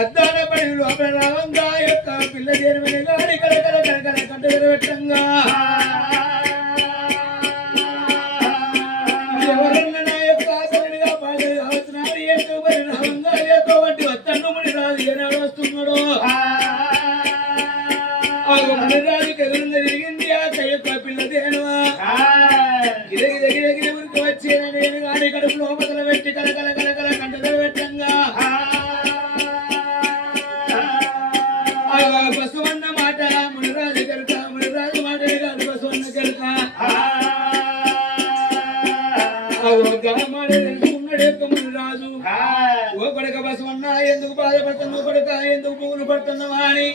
అద్దాన బడి లోపల రావంగా యొక్క పిల్ల దేనిమైన గాడి కలకల కలకల కంట పెట్టంగా ఎవరన్నా నా యొక్క ఆశలుగా బాగా అవుతున్నారు ఏంటో మరి రావంగా లేతో వంటి వత్తన్ను మునిరాజు ఏనాడు వస్తున్నాడు మునిరాజుకి ఎదురుగా తిరిగింది ఆ యొక్క పిల్ల దేనువా గిరగిరి ఉరికి వచ్చేది నేను గాడి కడుపు లోపల పెట్టి కలకల కలకల కంటలు పెట్టంగా బసవన్న మాట మునిరాజు కనుక మునిరాజు మాట కాదు బసవన్న కనుక తెలుసుకున్నాడు యొక్క మునిరాజు ఓ కొడుక బసవన్న ఎందుకు బాధపడుతున్నావు కొడుక ఎందుకు పువ్వులు పడుతున్నావా అని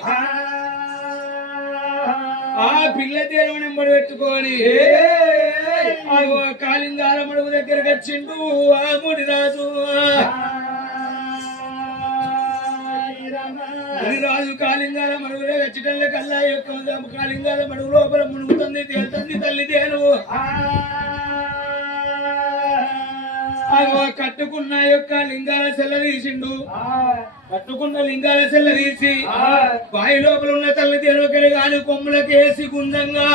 ఆ పిల్ల దేవుని నెంబర్ పెట్టుకొని కాలింగాల మడుగు దగ్గరకు వచ్చిండు ఆ మునిరాజు మునిరాజు కాలింగాల మడుగులో వచ్చటల్ల కల్లా యొక్క కాలింగాల మడుగు లోపల మునుగుతుంది తేలుతుంది తల్లి దేను కట్టుకున్న యొక్క లింగాల సెల్ల తీసిండు కట్టుకున్న లింగాల సెల్ల తీసి బాయి లోపల ఉన్న తల్లి దేవకరి గాని కొమ్ములకేసి గుందంగా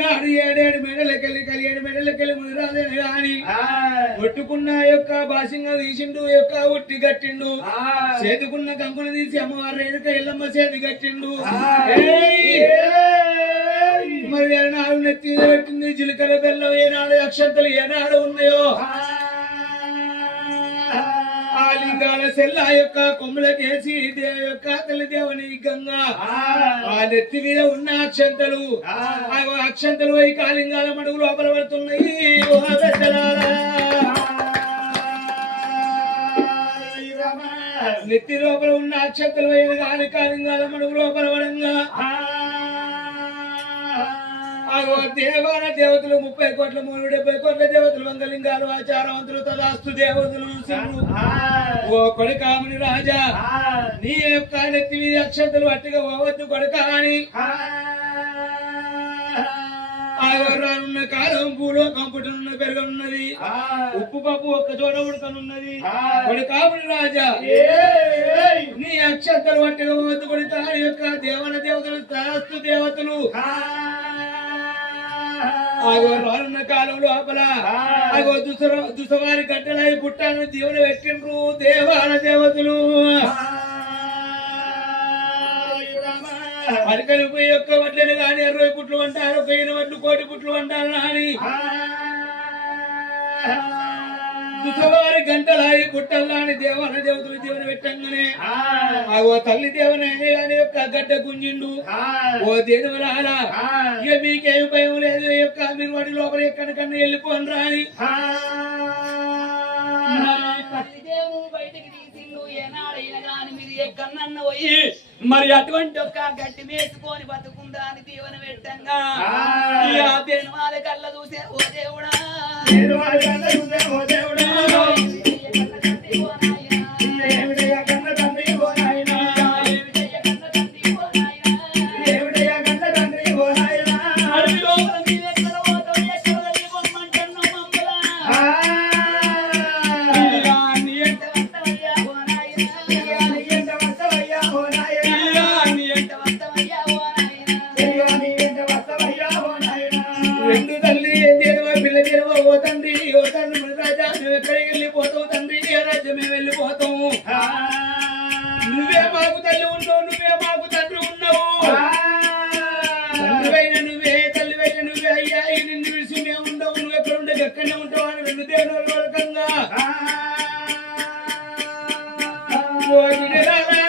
నాడు 7 మెడలకెళ్ళి 7 మెడలకెళ్ళి మునిరాజని గాని కొట్టుకున్న యొక్క భాషంగా తీసిండు యొక్క ఉట్టి కట్టిండు చేతుకున్న కంకును తీసి అమ్మవారి రేణుక ఎల్లమ్మ చేతి కట్టిండు మరి ఏనాడు నెత్తి పెట్టింది జీలకర్ర బెల్లం ఏనాడు అక్షంతలు ఏనాడు ఉన్నాయో ఆ లింగాల సెల్ల యొక్క కొమ్ములకేసి యొక్క తల్లి దేవుని గంగా ఆ నెత్తి మీద ఉన్న అక్షంతలు అక్షంతలు అయి కాలింగాల మడుగు లోపల పడుతున్నాయి నెత్తి లోపల ఉన్న అక్షంతలు అయిన కాలి కాలింగాల మడుగు లోపల పడంగా ఆ ఆగో దేవాల దేవతలు 30 కోట్ల 70 కోట్ల దేవతలు వంగలింగాలు ఆచారవంతులు తదాస్తు దేవతలు శివుడు ఓ కొడుకాముని రాజా నీ యొక్క నెత్తి మీద అక్షంతలు అట్టిగా పోవద్దు కొడుక అని రానున్న కాలం భూలోకం పుట్టనున్న పెరగనున్నది ఉప్పు పప్పు ఒక్క చోట ఉడకనున్నది కొడుకాముని రాజా నీ అక్షంతలు అట్టిగా పోవద్దు కొడుక అని యొక్క దేవన దేవతలు తదాస్తు దేవతలు ఆగో రానున్న కాలం లోపల ఆగో దుసవారి గడ్డలై పుట్టాను దీవులు పెట్టిండ్రు దేవాల దేవతలు అరకలు పోయి ఒక్క వడ్లను కానీ 60 పుట్లు అంటారు 1000 వడ్లు 1 కోటి పుట్లు అంటారు అని దుసవారి గంటలాయి పుట్టల్లాని దేవాల దేవతలు దీవెన పెట్టంగానే ఆగో తల్లి దేవన అని యొక్క గడ్డ గుంజిండు ఓ దేవరాలా ఇక మీకేమి భయం లేదు యొక్క మీరు వాటి లోపల ఎక్కడికన్నా వెళ్ళిపోను రాని బయటికి తీసిండు ఏనాడైనా గాని మీరు ఎక్కడన్న పోయి మరి అటువంటి ఒక్క గట్టి వేసుకొని బతుకుందా అని దీవెన పెట్టంగా దేని వాళ్ళ కళ్ళ చూసే ఓ దేవుడా నువ్వే మాకు తల్లి ఉన్నావు నువ్వే మాకు తండ్రి ఉన్నావు తండ్రివైన నువ్వే తల్లివైన నువ్వే అయ్యా నిన్ను విడిచి మేము ఉండవు నువ్వు ఎక్కడ ఉండేది ఎక్కడనే ఉంటావు అని 2 దేవుడు వరకంగా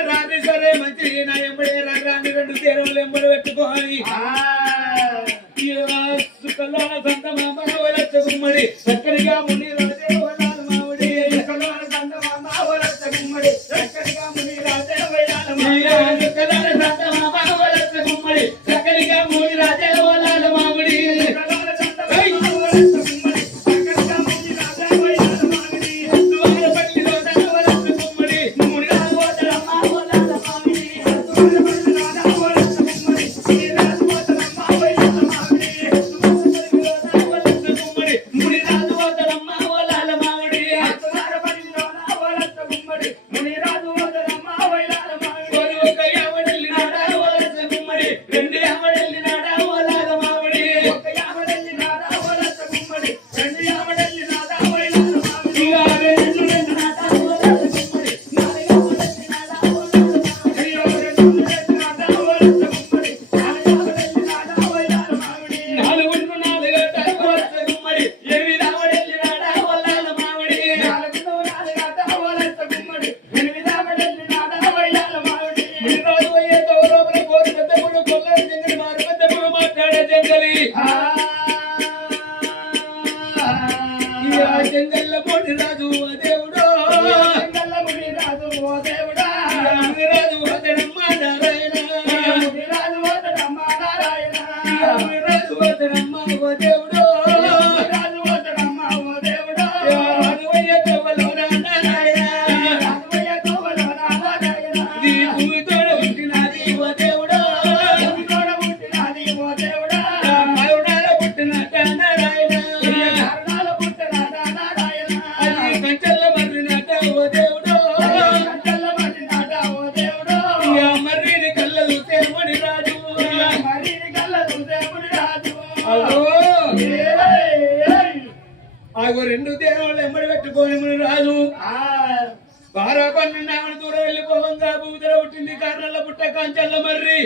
రాత్రి సరే మంచి నా ఎంబడే రాని 2 దేవుళ్ళు ఎంబడి పెట్టుకోవాలి సుఖంలో సంత మామ గుమ్మడి చక్కడిగా ముండి ఆగో 2 దేవుళ్ళు ఎంబడి పెట్టుకొని రాజు 12-12 దూరం వెళ్ళిపోవంగా భూమిలో పుట్టింది కారణాల పుట్ట కాంచల్ల మర్రి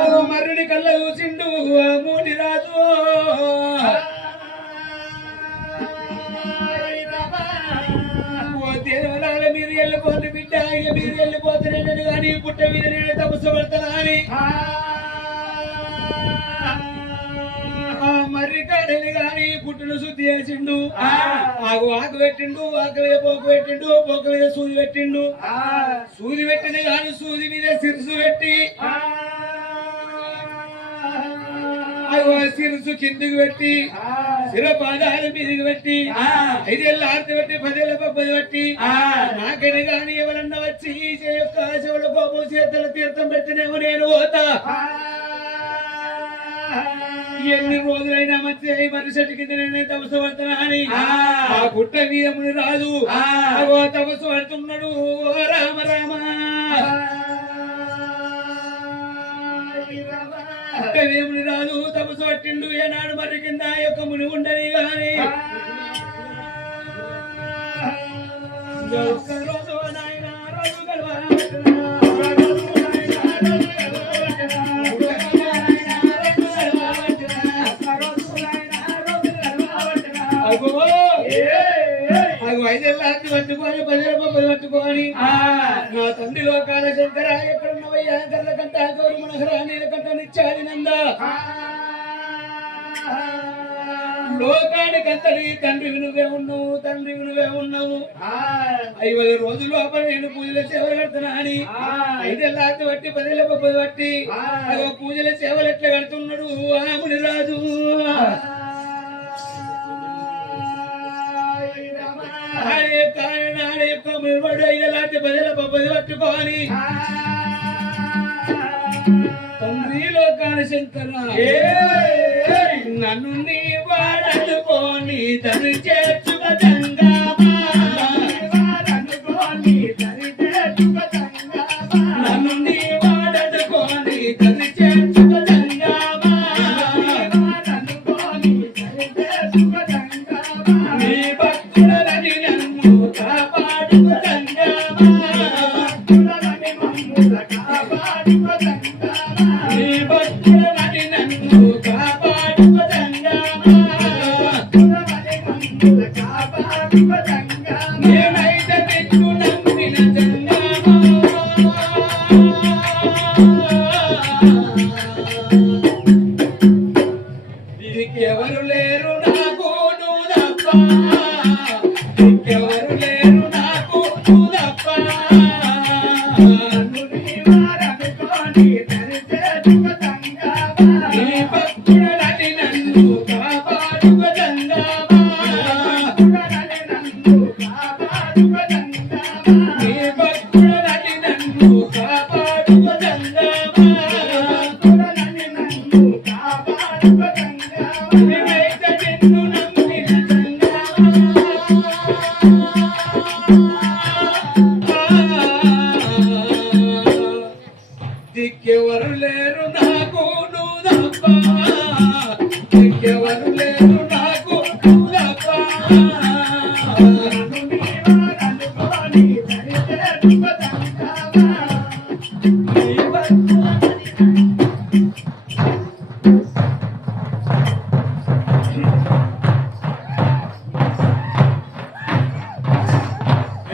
ఆగో మర్రిని కళ్ళ చూసిండు మూని రాజు దేవాల మీరు వెళ్ళిపోతే బిడ్డ మీరు వెళ్ళిపోతారని కానీ పుట్ట మీద నేను తపస్సు పడతానా అని మర్రి కాడని గాని పుట్టును శుద్ధి చేసిండు ఆకు పెట్టిండు ఆకు మీద పోకు పెట్టిండు పోక మీద సూది పెట్టిండు సూది పెట్టింది కాని సూది మీద సిరుసు పెట్టి శిరసు కిందికి పెట్టి శిర పాదాలు మీదికి పెట్టి 5 ఏళ్ళ ఆర్తి పెట్టి 10 ఏళ్ళ పబ్బది పెట్టి నాకైనా గాని ఎవరన్నా వచ్చి ఈ యొక్క శివుల కోపం చేతుల తీర్థం పెట్టినేమో నేను పోతా. ఎన్ని రోజులైనా మంచి మనిషి కింద నేను తపస్సు పడుతున్నా అని ఆ పుట్ట వీరముని రాజు తపస్సు పడుతున్నాడు. ఓ రామ రామ పుట్ట వీరముని రాజు తపస్సు పట్టిండు. ఏనాడు మరి కింద యొక్క ముని ఉండని గాని రోజు నాయన రోజు గడవ పట్టుకొని 10 రూపాయలు పట్టుకొని నా తండ్రి లోకాల శంకర ఎక్కడున్నవయ్యా కర్రకంట గౌరు మనహరా నీలకంట నిత్యాది నంద లోకానికంతటి తండ్రి నువ్వే ఉన్నావు, తండ్రి నువ్వే ఉన్నావు. 5 రోజులు లోపల నేను పూజల సేవలు కడుతున్నా అని 5 ఏళ్ళ ఆర్తి బట్టి 10 ఏళ్ళ పబ్బది బట్టి పూజల సేవలు ఎట్లా కడుతున్నాడు ఆ ముని రాజు. పట్టుకోని తండ్రి లోకాల శంకర నన్ను నీ వాడనుకోని తను చేర్చుక నన్ను నీ వాడనుకోని తను చేర్చుక నీ భక్తులని నన్ను కాపాడుక నీ భక్తులని నన్ను కాపాడుక నేనైతే నిన్ను నమ్మిన నీకెవరు లేరు నాకు నువ్వు తప్ప, నీకెవరు లేరు నాకు నువ్వు తప్ప. నీ భక్తులని నన్ను కాపాడుక నీ భక్తులని నన్ను కాపాడుక నేనైతే నిన్ను నమ్మిన దిక్కెవరు లేరు నాకు నువ్వు తప్ప, దిక్కెవరు లేరు నాకు నువ్వు తప్ప.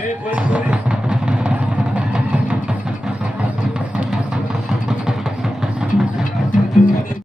ఏ